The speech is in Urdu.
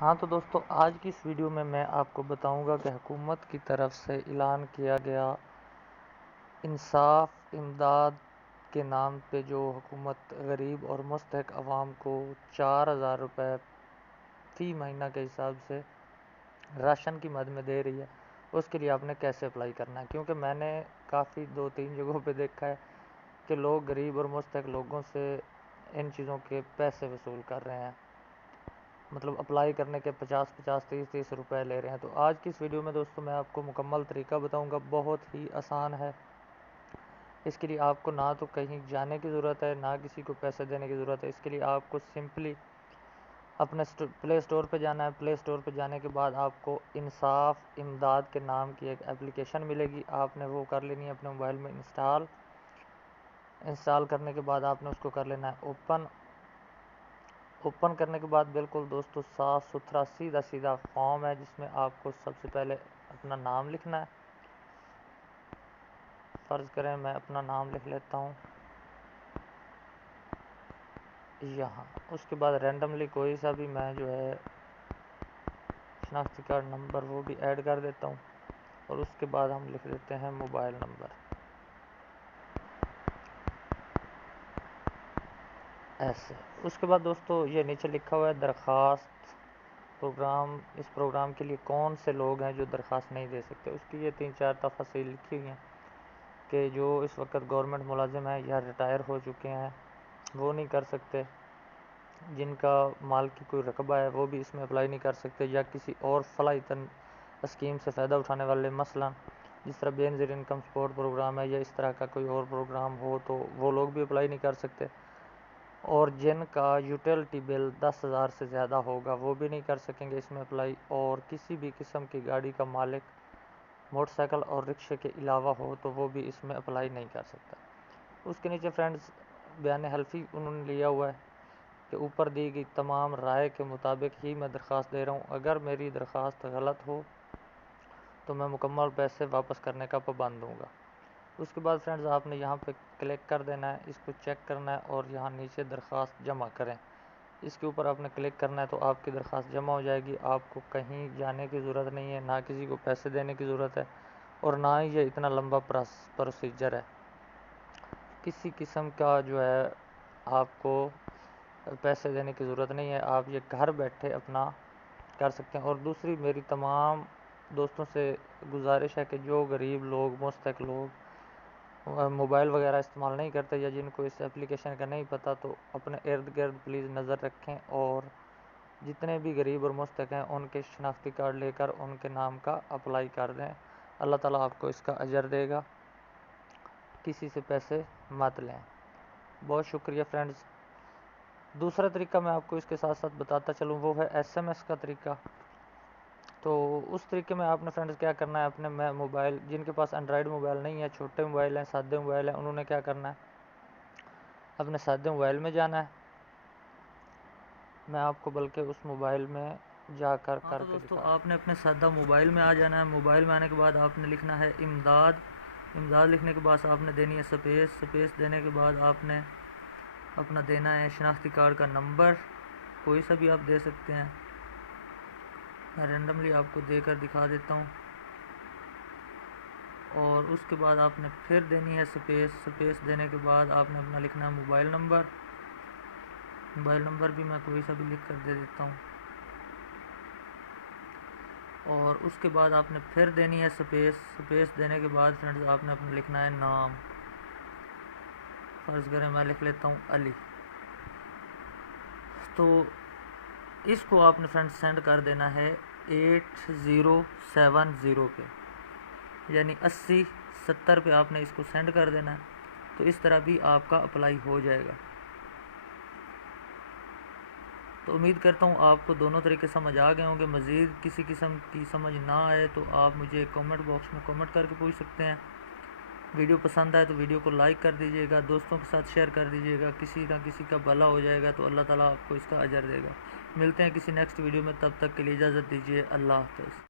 ہاں تو دوستو، آج کی اس ویڈیو میں آپ کو بتاؤں گا کہ حکومت کی طرف سے اعلان کیا گیا انصاف امداد کے نام پہ جو حکومت غریب اور مستحق عوام کو 4,000 روپے فی مہینہ کے حساب سے راشن کی مد میں دے رہی ہے، اس کے لیے آپ نے کیسے اپلائی کرنا ہے۔ کیونکہ میں نے کافی 2-3 جگہوں پہ دیکھا ہے کہ لوگ غریب اور مستحق لوگوں سے ان چیزوں کے پیسے وصول کر رہے ہیں، مطلب اپلائی کرنے کے 50-50 30-30 روپے لے رہے ہیں۔ تو آج کی اس ویڈیو میں دوستو میں آپ کو مکمل طریقہ بتاؤں گا، بہت ہی آسان ہے۔ اس کے لیے آپ کو نہ تو کہیں جانے کی ضرورت ہے، نہ کسی کو پیسے دینے کی ضرورت ہے۔ اس کے لیے آپ کو سمپلی اپنے پلے اسٹور پہ جانا ہے۔ پلے اسٹور پہ جانے کے بعد آپ کو انصاف امداد کے نام کی ایک اپلیکیشن ملے گی، آپ نے وہ کر لینی ہے اپنے موبائل میں انسٹال کرنے کے بعد آپ نے اس کو کر لینا ہے اوپن کرنے کے بعد بالکل دوستو صاف ستھرا سیدھا فارم ہے، جس میں آپ کو سب سے پہلے اپنا نام لکھنا ہے۔ فرض کریں میں اپنا نام لکھ لیتا ہوں یہاں، اس کے بعد رینڈملی کوئی سا بھی میں جو ہے شناختی کارڈ نمبر وہ بھی ایڈ کر دیتا ہوں، اور اس کے بعد ہم لکھ دیتے ہیں موبائل نمبر ایسے۔ اس کے بعد دوستو یہ نیچے لکھا ہوا ہے درخواست پروگرام، اس پروگرام کے لیے کون سے لوگ ہیں جو درخواست نہیں دے سکتے۔ اس کی یہ 3-4 تفصیل لکھی ہوئی ہیں کہ جو اس وقت گورنمنٹ ملازم ہیں یا ریٹائر ہو چکے ہیں وہ نہیں کر سکتے، جن کا مال کی کوئی رقبہ ہے وہ بھی اس میں اپلائی نہیں کر سکتے، یا کسی اور فلاحی اسکیم سے فائدہ اٹھانے والے، مثلا جس طرح بے نظیر انکم سپورٹ پروگرام ہے یا اس طرح کا کوئی اور پروگرام ہو تو وہ لوگ بھی اپلائی نہیں کر سکتے، اور جن کا یوٹیلٹی بل 10,000 سے زیادہ ہوگا وہ بھی نہیں کر سکیں گے اس میں اپلائی، اور کسی بھی قسم کی گاڑی کا مالک موٹر سائیکل اور رکشے کے علاوہ ہو تو وہ بھی اس میں اپلائی نہیں کر سکتا۔ اس کے نیچے فرینڈز بیان حلفی انہوں نے لیا ہوا ہے کہ اوپر دی گئی تمام رائے کے مطابق ہی میں درخواست دے رہا ہوں، اگر میری درخواست غلط ہو تو میں مکمل پیسے واپس کرنے کا پابند ہوں گا۔ اس کے بعد فرینڈز آپ نے یہاں پہ کلک کر دینا ہے، اس کو چیک کرنا ہے، اور یہاں نیچے درخواست جمع کریں، اس کے اوپر آپ نے کلک کرنا ہے تو آپ کی درخواست جمع ہو جائے گی۔ آپ کو کہیں جانے کی ضرورت نہیں ہے، نہ کسی کو پیسے دینے کی ضرورت ہے، اور نہ ہی یہ اتنا لمبا پروسیجر ہے۔ کسی قسم کا جو ہے آپ کو پیسے دینے کی ضرورت نہیں ہے، آپ یہ گھر بیٹھے اپنا کر سکتے ہیں۔ اور دوسری میری تمام دوستوں سے گزارش ہے کہ جو غریب لوگ، مستحق لوگ موبائل وغیرہ استعمال نہیں کرتے یا جن کو اس اپلیکیشن کا نہیں پتہ، تو اپنے ارد گرد پلیز نظر رکھیں، اور جتنے بھی غریب اور مستحق ہیں ان کے شناختی کارڈ لے کر ان کے نام کا اپلائی کر دیں۔ اللہ تعالیٰ آپ کو اس کا اجر دے گا، کسی سے پیسے مت لیں۔ بہت شکریہ فرینڈز۔ دوسرا طریقہ میں آپ کو اس کے ساتھ ساتھ بتاتا چلوں، وہ ہے SMS کا طریقہ۔ تو اس طریقے میں آپ نے فرینڈز کیا کرنا ہے، اپنے موبائل، جن کے پاس اینڈرائیڈ موبائل نہیں ہے، چھوٹے موبائل ہیں، سادے موبائل ہیں، انہوں نے کیا کرنا ہے، اپنے سادے موبائل میں جانا ہے۔ میں آپ کو بلکہ اس موبائل میں جا کر کے دوستو دکھا آپ نے اپنے سادہ موبائل میں آ جانا ہے۔ موبائل میں آنے کے بعد آپ نے لکھنا ہے امداد لکھنے کے بعد آپ نے دینی ہے سپیس دینے کے بعد آپ نے اپنا دینا ہے شناختی کارڈ کا نمبر، کوئی سا بھی آپ دے سکتے ہیں، میں رینڈملی آپ کو دے کر دکھا دیتا ہوں، اور اس کے بعد آپ نے پھر دینی ہے سپیس دینے کے بعد آپ نے اپنا لکھنا ہے موبائل نمبر بھی میں کوئی سا بھی لکھ کر دے دیتا ہوں، اور اس کے بعد آپ نے پھر دینی ہے سپیس دینے کے بعد فرینڈز آپ نے اپنا لکھنا ہے نام، فرض کریں میں لکھ لیتا ہوں علی۔ تو اس کو آپ نے فرینڈ سینڈ کر دینا ہے 8070 پہ، یعنی 8070 پہ آپ نے اس کو سینڈ کر دینا ہے۔ تو اس طرح بھی آپ کا اپلائی ہو جائے گا۔ تو امید کرتا ہوں آپ کو دونوں طریقے سمجھ آ گئے ہوں گے۔ مزید کسی قسم کی سمجھ نہ آئے تو آپ مجھے کمنٹ باکس میں کمنٹ کر کے پوچھ سکتے ہیں۔ ویڈیو پسند آئے تو ویڈیو کو لائک کر دیجیے گا، دوستوں کے ساتھ شیئر کر دیجیے گا، کسی نہ کسی کا بھلا ہو جائے گا تو اللہ تعالیٰ آپ کو اس کا اجر دے گا۔ ملتے ہیں کسی نیکسٹ ویڈیو میں، تب تک کے لیے اجازت دیجیے، اللہ حافظ۔